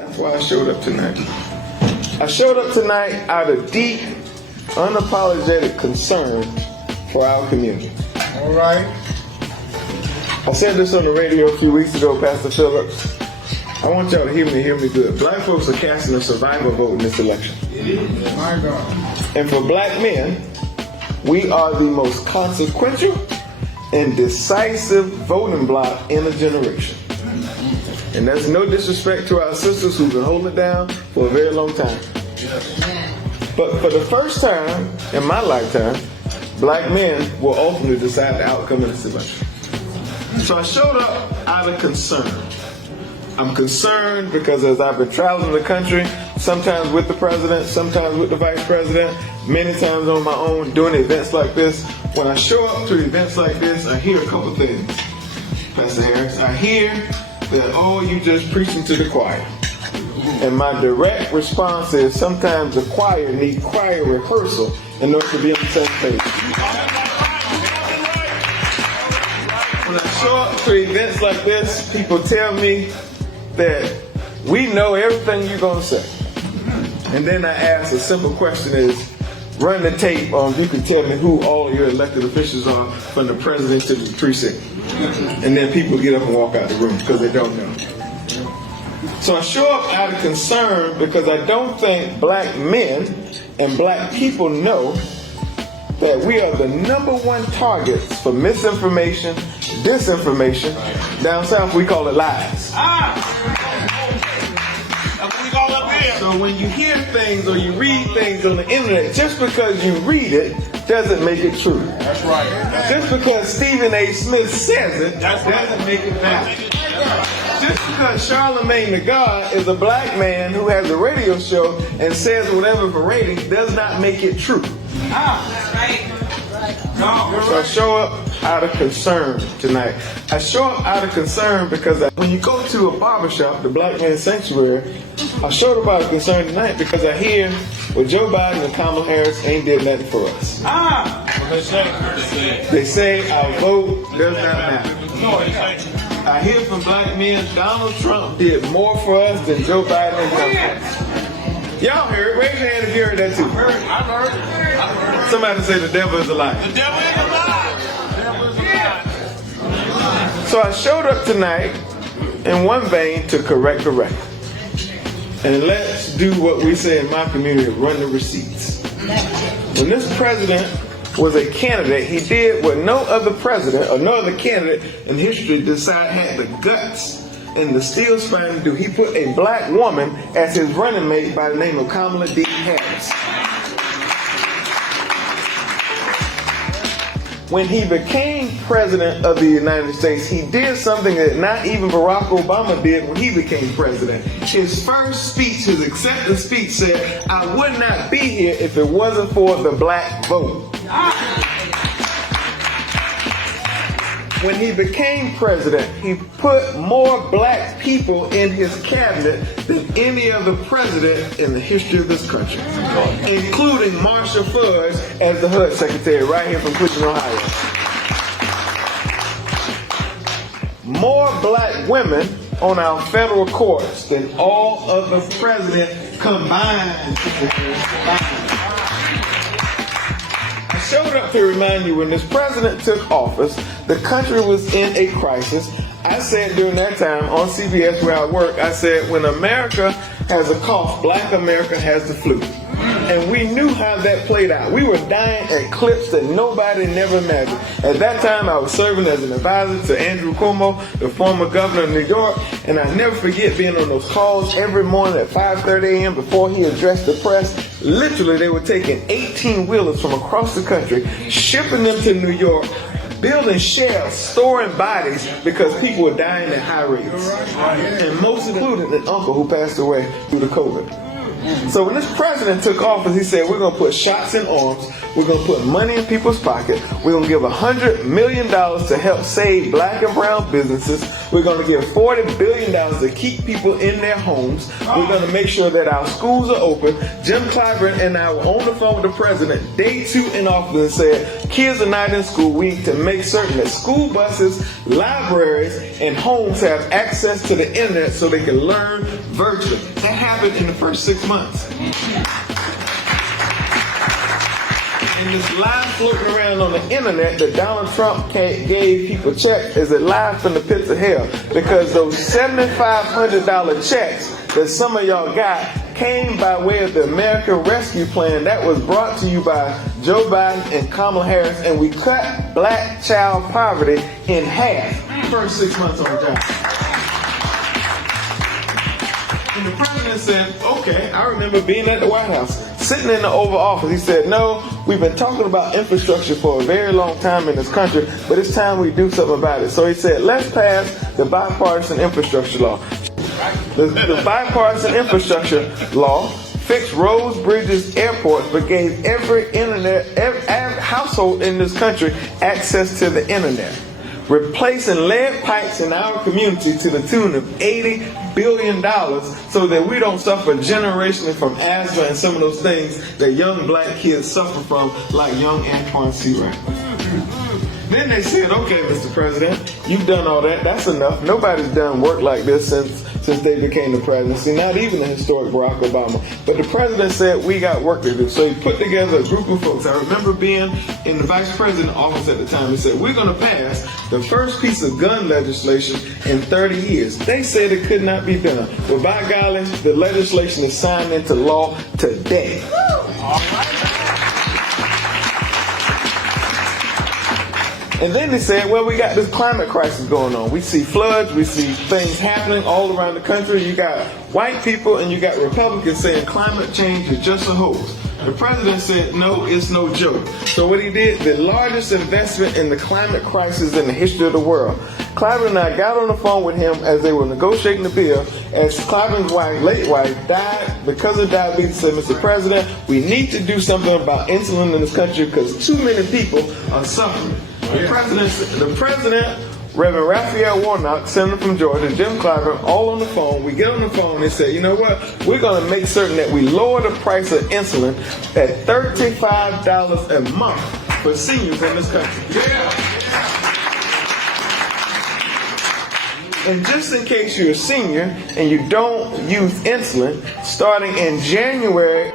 That's why I showed up tonight. I showed up tonight out of deep, unapologetic concern for our community. All right. I said this on the radio a few weeks ago, Pastor Phillips. I want y'all to hear me good. Black folks are casting a survival vote in this election. My God. And for black men, we are the most consequential and decisive voting bloc in a generation. And that's no disrespect to our sisters who've been holding it down for a very long time. But for the first time in my lifetime, black men will ultimately decide the outcome of this election. So I showed up out of concern. I'm concerned because as I've been traveling the country, sometimes with the president, sometimes with the vice president, many times on my own doing events like this, when I show up to events like this, I hear a couple things, Pastor Harris. I hear that, oh, you just preaching to the choir. And my direct response is sometimes the choir need choir rehearsal in order to be on the same page. When I show up to events like this, people tell me that we know everything you're going to say. And then I ask a simple question is, run the tape on if you can tell me who all of your elected officials are from the president to the precinct. And then people get up and walk out the room because they don't know. So I show up out of concern because I don't think black men and black people know that we are the #1 targets for misinformation, disinformation. Down south we call it lies. So when you hear things or you read things on the internet, just because you read it doesn't make it true. That's right. Just because Stephen A. Smith says it doesn't make it valid. Just because Charlemagne the God is a black man who has a radio show and says whatever for ratings does not make it true. That's right. So I show up out of concern tonight. I show up out of concern because when you go to a barbershop, the Black Men's Sanctuary, I showed up out of concern tonight because I hear, well, Joe Biden and Kamala Harris ain't did nothing for us. They say our vote does not matter. I hear from black men, Donald Trump did more for us than Joe Biden and Trump. Y'all heard it. Raise your hand if you heard that too. I've heard. Somebody say the devil is a liar. The devil is a liar. The devil is a liar. So I showed up tonight in one vein to correct the record. And let's do what we say in my community, run the receipts. When this president was a candidate, he did what no other president or no other candidate in history had the guts and the steel spine to do. He put a black woman as his running mate by the name of Kamala D. Harris. When he became president of the United States, he did something that not even Barack Obama did when he became president. His first speech, his acceptance speech said, I would not be here if it wasn't for the black vote. When he became president, he put more black people in his cabinet than any other president in the history of this country, including Marshall Fudge as the HUD secretary right here from Cleveland, Ohio. More black women on our federal courts than all other presidents combined. I showed up to remind you when this president took office, the country was in a crisis. I said during that time on CBS where I work, I said when America has a cough, black America has the flu. And we knew how that played out. We were dying at clips that nobody never imagined. At that time, I was serving as an advisor to Andrew Cuomo, the former governor of New York, and I never forget being on those calls every morning at 5:30 a.m. before he addressed the press. Literally, they were taking 18-wheelers from across the country, shipping them to New York, building shelves, storing bodies because people were dying at high rates. And most included an uncle who passed away due to COVID. So when this president took office, he said, we're going to put shots in arms. We're going to put money in people's pockets. We're going to give $100 million to help save black and brown businesses. We're going to give $40 billion to keep people in their homes. We're going to make sure that our schools are open. Jim Clyburn and I were on the phone with the president day 2 in office and said, Kids are not in school. We need to make certain that school buses, libraries, and homes have access to the internet so they can learn virtually. That happened in the first 6 months. And this lie floating around on the internet that Donald Trump gave people checks is a lie from the pits of hell, because those $7,500 checks that some of y'all got came by way of the American Rescue Plan that was brought to you by Joe Biden and Kamala Harris, and we cut black child poverty in half first 6 months on the job. And the president said, okay, I remember being at the White House, sitting in the Oval Office. He said, no, we've been talking about infrastructure for a very long time in this country, but it's time we do something about it. So he said, let's pass the bipartisan infrastructure law. The bipartisan infrastructure law fixed roads, bridges, airports, but gave every household in this country access to the internet, replacing lead pipes in our community to the tune of $80 billion so that we don't suffer generationally from asthma and some of those things that young black kids suffer from, like young Antoine Seawright. Then they said, okay, Mr. President, you've done all that. That's enough. Nobody's done work like this since they became the presidency, not even the historic Barack Obama. But the president said, we got work to do. So he put together a group of folks. I remember being in the vice president's office at the time. He said, we're going to pass the first piece of gun legislation in 30 years. They said it could not be done. But by golly, the legislation is signed into law today. And then they said, well, we got this climate crisis going on. We see floods, we see things happening all around the country. You got white people and you got Republicans saying climate change is just a hoax. The president said, no, it's no joke. So what he did, the largest investment in the climate crisis in the history of the world. Clyburn and I got on the phone with him as they were negotiating the bill, as Clyburn's wife, late wife, died because of diabetes. Said, Mr. President, we need to do something about insulin in this country because too many people are suffering. The president, Reverend Raphael Warnock, senator from Georgia, Jim Clyburn, all on the phone. We get on the phone and they say, you know what? We're going to make certain that we lower the price of insulin at $35 a month for seniors in this country. Yeah. And just in case you're a senior and you don't use insulin, starting in January